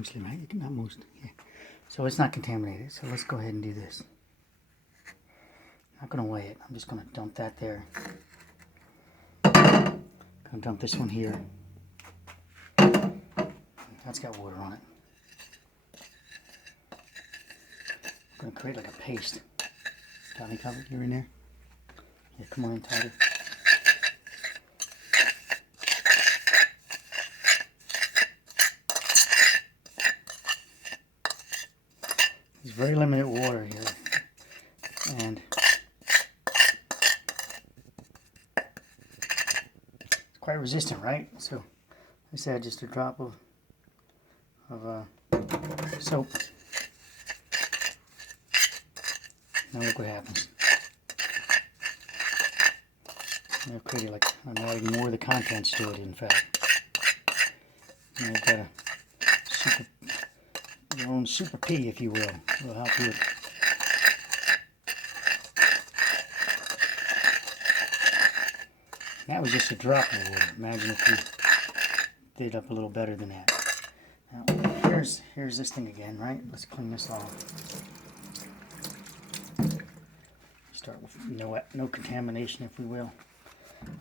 mostly, right? Not most, yeah. So it's not contaminated. So let's go ahead and do this. Not going to weigh it. I'm just going to dump that there. Going to dump this one here. That's got water on it. I'm going to create like a paste. Got me covered? You're in there? Yeah, come on in tighter. There's very limited water here. And it's quite resistant, right? So let's add just a drop of soap. Now look what happens. I've created like, I'm adding more of the contents to it, in fact. And I've got a super, your own super pea, if you will. It'll help you. That was just a drop of water. Imagine if you did it up a little better than that. Now, here's this thing again, right? Let's clean this off. Start with no contamination, if we will.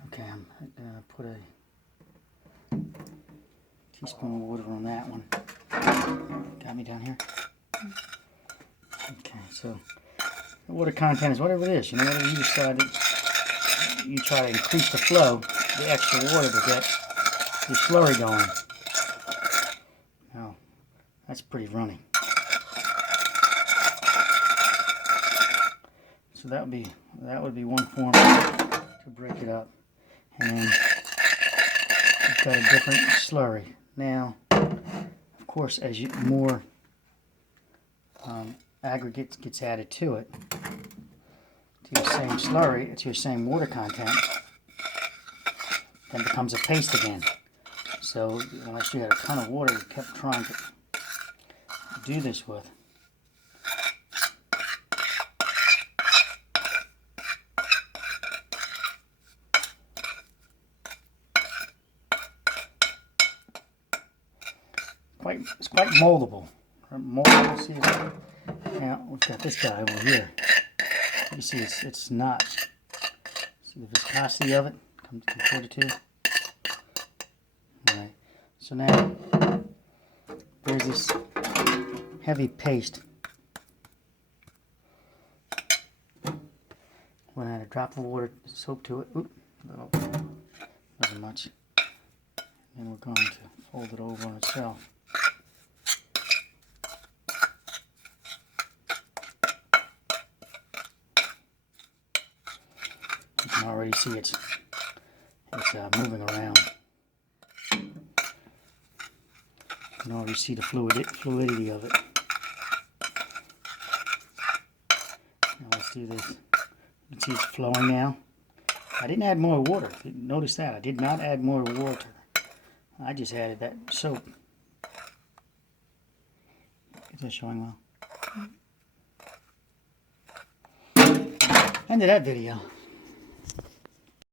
Okay, I'm gonna put a teaspoon of water on that one. Got me down here? Okay, so the water content is whatever it is. You know, whatever you decide, you try to increase the flow, the extra water to get your slurry going. Now, that's pretty runny. So that would be one form to break it up, and then you've got a different slurry. Now, of course, as more aggregate gets added to it, to your same slurry, to your same water content, then becomes a paste again. So unless you had a ton of water you kept trying to do this with, it's quite moldable. Moldable, see, now we've got this guy over here. You see, it's not. See the viscosity of it? Come to 42. All right. So now there's this heavy paste. We're gonna add a drop of water, soap to it. Oop, wasn't much. And we're going to fold it over on itself. You can already see it's moving around. You can already see the fluidity of it. Now let's do this. You can see it's flowing now. I didn't add more water. Notice that. I did not add more water. I just added that soap. Is that showing well? End of that video.